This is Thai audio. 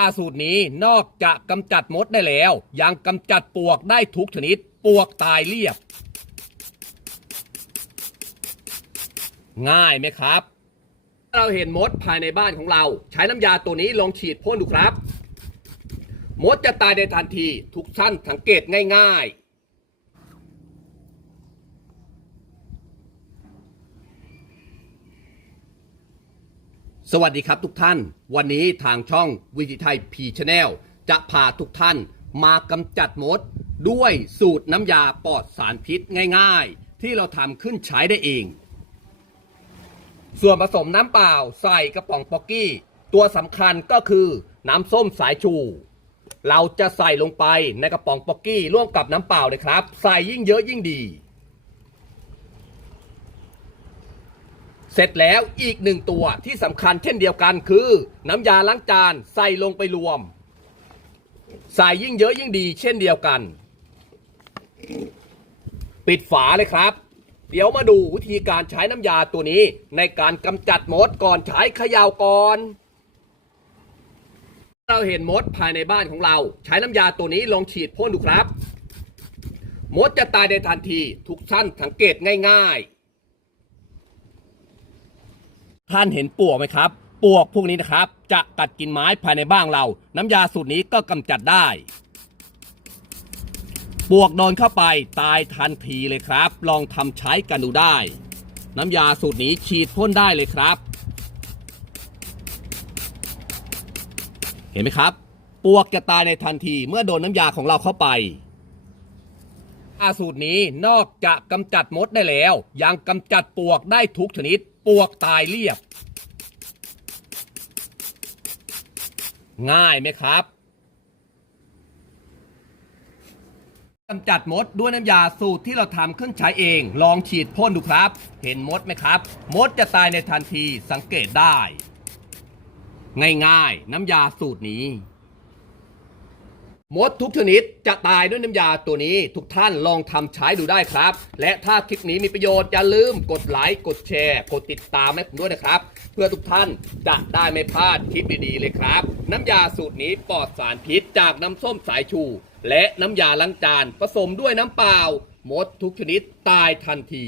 อาสูตรนี้นอกจากกำจัดมดได้แล้ว ยังกำจัดปลวกได้ทุกชนิดปลวกตายเรียบ ง่ายไหมครับ เราเห็นมดภายในบ้านของเรา ใช้น้ำยาตัวนี้ลองฉีดพ่นดูครับ มดจะตายในทันทีทุกท่านสังเกตง่าย ๆ สวัสดีครับทุกท่าน วันนี้ทางช่องวิจิไทยพีชแนลจะพาทุกท่านมากำจัดมด ด้วยสูตรน้ำยาปลอดสารพิษง่ายๆ ที่เราทำขึ้นใช้ได้เอง ส่วนผสมน้ำเปล่าใส่กระป๋องป๊อกกี้ ตัวสำคัญก็คือน้ำส้มสายชู เราจะใส่ลงไปในกระป๋องป๊อกกี้ร่วมกับน้ำเปล่าเลยครับ ใส่ยิ่งเยอะยิ่งดี เสร็จแล้วอีกหนึ่งตัวที่สำคัญเช่นเดียวกันคือ น้ำยาล้างจานใส่ลงไปรวม ใส่ยิ่งเยอะยิ่งดี เช่นเดียวกัน ปิดฝาเลยครับ เดี๋ยวมาดูวิธีการใช้น้ำยาตัวนี้ ในการกำจัดมดก่อนใช้ขย่าก่อน เราเห็นมดภายในบ้านของเรา ใช้น้ำยาตัวนี้ลองฉีดพ่นดูครับ มดจะตายในทันทีทุกท่านสังเกตง่าย ๆ ท่านเห็นปลวกไหมครับปลวกพวกนี้นะครับ จะกัดกินไม้ภายในบ้านเรา น้ำยาสูตรนี้ก็กำจัดได้ปลวกโดนเข้าไปตายทันทีเลยครับ ลองทำใช้กันดูได้ น้ำยาสูตรนี้ฉีดพ่นได้เลยครับ เห็นไหมครับปลวกจะตายในทันทีเมื่อโดนน้ำยาของเราเข้าไป อาสูตรนี้นอกจากกำจัดมดได้แล้ว ยังกำจัดปลวกได้ทุกชนิดปลวกตายเรียบ ง่ายไหมครับกำจัดมดด้วยน้ำยาสูตรที่เราทำขึ้นใช้เอง ลองฉีดพ่นดูครับ เห็นมดไหมครับ มดจะตายในทันทีสังเกตได้ ง่ายๆ น้ำยาสูตรนี้ มดทุกชนิดจะตายด้วยน้ำยาตัวนี้ทุกท่านลองทำใช้ดูได้ครับ และถ้าคลิปนี้มีประโยชน์ อย่าลืมกดไลค์กดแชร์ กดติดตามให้ผมด้วยนะครับ เพื่อทุกท่านจะได้ไม่พลาดคลิปดีๆเลยครับ น้ำยาสูตรนี้ปลอดสารพิษจากน้ำส้มสายชู และน้ำยาล้างจานผสมด้วยน้ำเปล่า มดทุกชนิดตายทันที